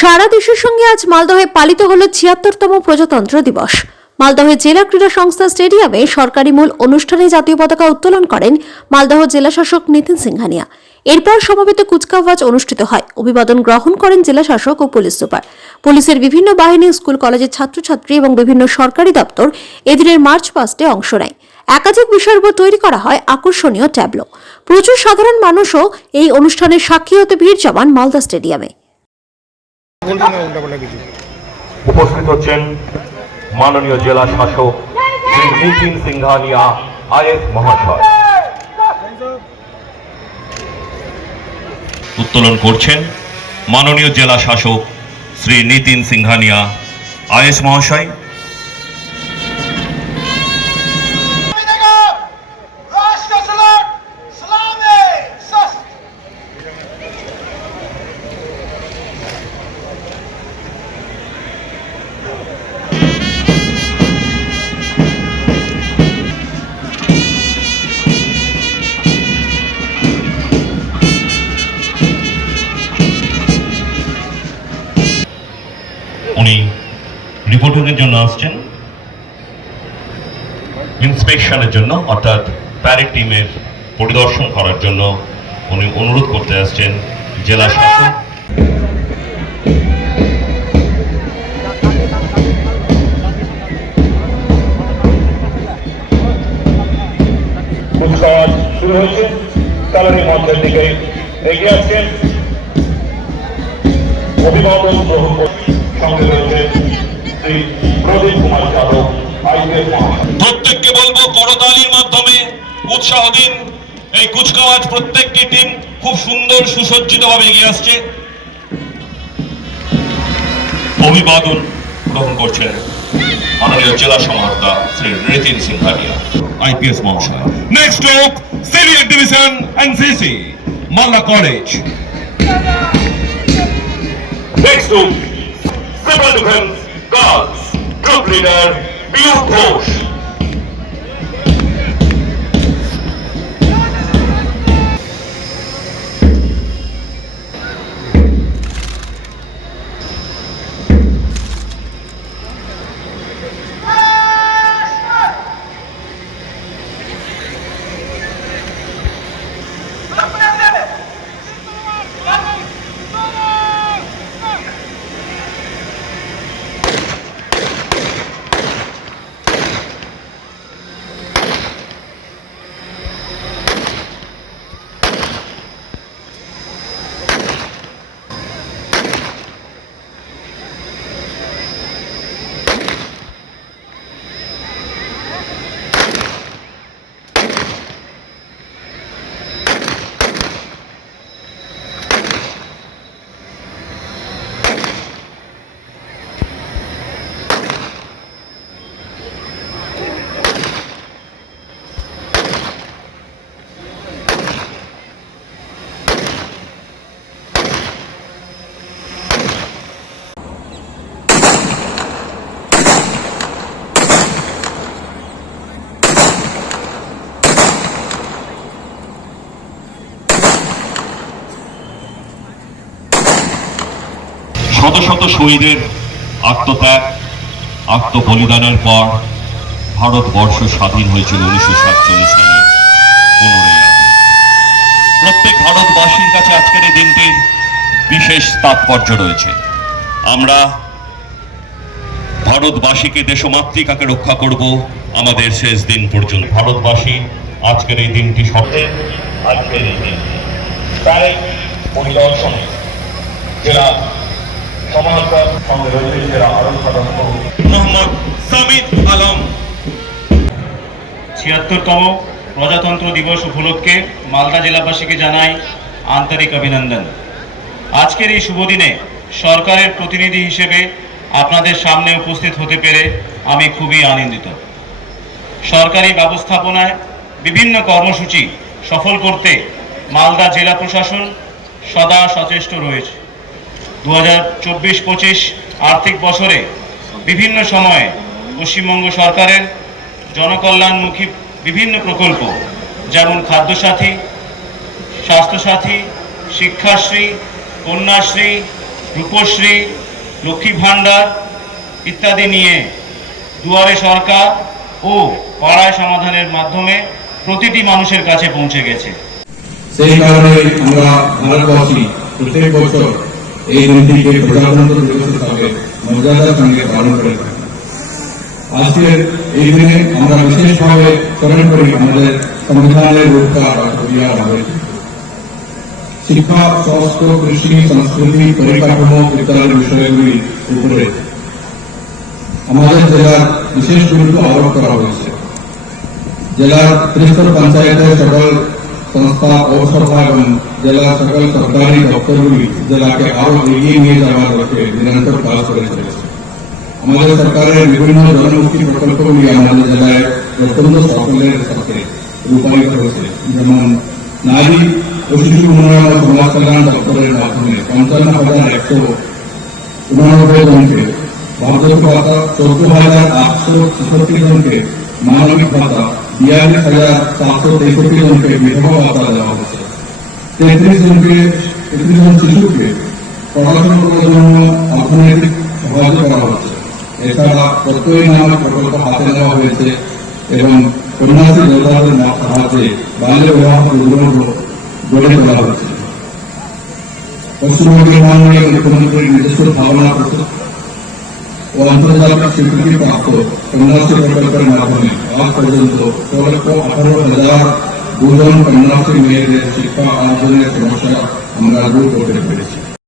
সারা দেশের সঙ্গে আজ মালদহে পালিত হল ৭৬তম প্রজাতন্ত্র দিবস। মালদহ জেলা ক্রীড়া সংস্থা স্টেডিয়ামে সরকারি মূল অনুষ্ঠানে জাতীয় পতাকা উত্তোলন করেন মালদহ জেলা শাসক নিতিন সিংহানিয়া। এরপর সমবেত কুচকাওয়াজ অনুষ্ঠিত হয়। অভিবাদন গ্রহণ করেন জেলা শাসক ও পুলিশ সুপার। পুলিশের বিভিন্ন বাহিনী, স্কুল কলেজের ছাত্রছাত্রী এবং বিভিন্ন সরকারি দপ্তর এদিনের মার্চ পাস্টে অংশ নেয়। একাধিক বিষয়ের উপর তৈরি করা হয় আকর্ষণীয় ট্যাবলো। প্রচুর সাধারণ মানুষও এই অনুষ্ঠানের সাক্ষী হতে ভিড় জমান মালদা স্টেডিয়ামে। উপস্থিত হচ্ছেন মাননীয় জেলা শাসক শ্রী নিতিন সিংহানিয়া আইএস মহাশয়। উত্তোলন করছেন মাননীয় জেলা শাসক শ্রী নিতিন সিংহানিয়া আইএস মহাশয়। উনি রিপোর্টিংয়ের জন্য আসছেন, ইন্সপেকশনের জন্য, অর্থাৎ প্যারেড টিমের পরিদর্শন করার জন্য উনি অনুরোধ করতে আসছেন জেলা শাসক। কুচকাওয়াজ শুরু হয়েছে। কালারি মঞ্চের দিকে এগিয়ে আসছেন। অভিবাদন গ্রহণ সঙ্গে রয়েছে শ্রী প্রদীপ কুমার যাদব আইপিএস মহাশয়। প্রত্যেককে বলবো করতালির মাধ্যমে উৎসাহ দিন। এই কুচকাওয়াজ প্রত্যেকটি টিম খুব সুন্দর সুসজ্জিত ভাবে এগিয়ে আসছে। অভিবাদন গ্রহণ করছেন মাননীয় জেলা সমাহর্তা শ্রী নিতিন সিংহানিয়া আইপিএস মহাশয়। Next top senior division NCC Malda college. Next to Civil Defense Guards, Group Leader Piyush Ghosh. শত শত শহীদের আত্মত্যাগ, আত্মবলিদানের পর ভারতবর্ষ স্বাধীন হয়েছিল 1947 সালে 15ই আগস্ট। প্রত্যেক ভারতবাসীর কাছে আজকের এই দিনটির বিশেষ তাৎপর্য রয়েছে। আমরা ভারতবাসীকে, দেশমাতৃকাকে রক্ষা করব আমাদের শেষ দিন পর্যন্ত। ভারতবাসী আজকের এই দিনটি সত্যি, আজকের এই দিনটি প্যারেড পরিদর্শনে জেলা সমাহর্তার সঙ্গে রয়েছে জেলা আরো সদস্য মোহাম্মদ সামিদ আলম। ৭৬তম প্রজাতন্ত্র দিবস উপলক্ষে মালদা জেলাবাসীকে জানাই আন্তরিক অভিনন্দন। আজকের এই শুভ দিনে সরকারের প্রতিনিধি হিসেবে আপনাদের সামনে উপস্থিত হতে পেরে আমি খুবই আনন্দিত। সরকারি ব্যবস্থাপনায় বিভিন্ন কর্মসূচি সফল করতে মালদা জেলা প্রশাসন সদা সচেষ্ট রয়েছে। 2024-25 আর্থিক বছরে বিভিন্ন সময়ে পশ্চিমবঙ্গ সরকারের জনকল্যাণমুখী বিভিন্ন প্রকল্প যেমন খাদ্যসাথী, স্বাস্থ্যসাথী, শিক্ষাশ্রী, কন্যাশ্রী, রূপশ্রী, লক্ষ্মী ভাণ্ডার ইত্যাদি নিয়ে দুয়ারে সরকার ও পাড়ায় সমাধানের মাধ্যমে প্রতিটি মানুষের কাছে পৌঁছে গেছে। সেই কারণে আমরা ভারতবাসী প্রত্যেক বছর এই দিনটিকে প্রজাতন্ত্র দিবস হিসাবে মর্যাদার সঙ্গে পালন করে থাকি। আজকের এই দিনে আমরা বিশেষভাবে স্মরণ করি আমাদের সংবিধানের রূপকার ডক্টর বি.আর. আম্বেদকর। শিক্ষা, স্বাস্থ্য, কৃষি, সংস্কৃতি, পরিকাঠামো ইত্যাদি বিষয়গুলির উপরে আমাদের জেলার বিশেষ গুরুত্ব আরোপ করা হয়েছে। জেলার 73 পঞ্চায়েতের সকল সংস্থা, পৌরসভা এবং জেলার সকল সরকারি দপ্তরগুলি জেলাকে আরো এগিয়ে নিয়ে যাওয়ার লক্ষ্যে নিরন্তর কাজ করে চলেছে। আমাদের সরকারের বিভিন্ন জনমুখী প্রকল্পগুলি আমাদের জেলায় অত্যন্ত সফলের সাথে রূপায়িত হয়েছে। যেমন নারী ও শিশু উন্নয়ন ও সমাজ কল্যাণ দপ্তরের মাধ্যমে 55,189 জনকে বার্ধক্য ভাতা, 14,866 জনকে মানবিক ভাতা, 42,763 জনকে বিধবা ভাতা দেওয়া হয়েছে। 33 জন শিশুকে পড়াশোনা করার জন্য অর্থনৈতিক সাহায্য করা হচ্ছে। এছাড়া প্রত্যয় নামক প্রকল্প হাতে নেওয়া হয়েছে এবং কন্যাশ্রী যোজনার সাহায্যে বাল্য বিবাহ প্রতিরোধ গড়ে তোলা হয়েছে। পশ্চিমবঙ্গের মাননীয় মুখ্যমন্ত্রীর নিজস্ব ধারণা ও আন্তর্জাতিক স্বীকৃতি প্রাপ্ত কন্যাশ্রী প্রকল্পের মাধ্যমে আজ পর্যন্ত 6,18,002 জন কন্যাশ্রী মেয়েদের শিক্ষা অর্জনের সমস্যা আমরা দূর করতে পেরেছি।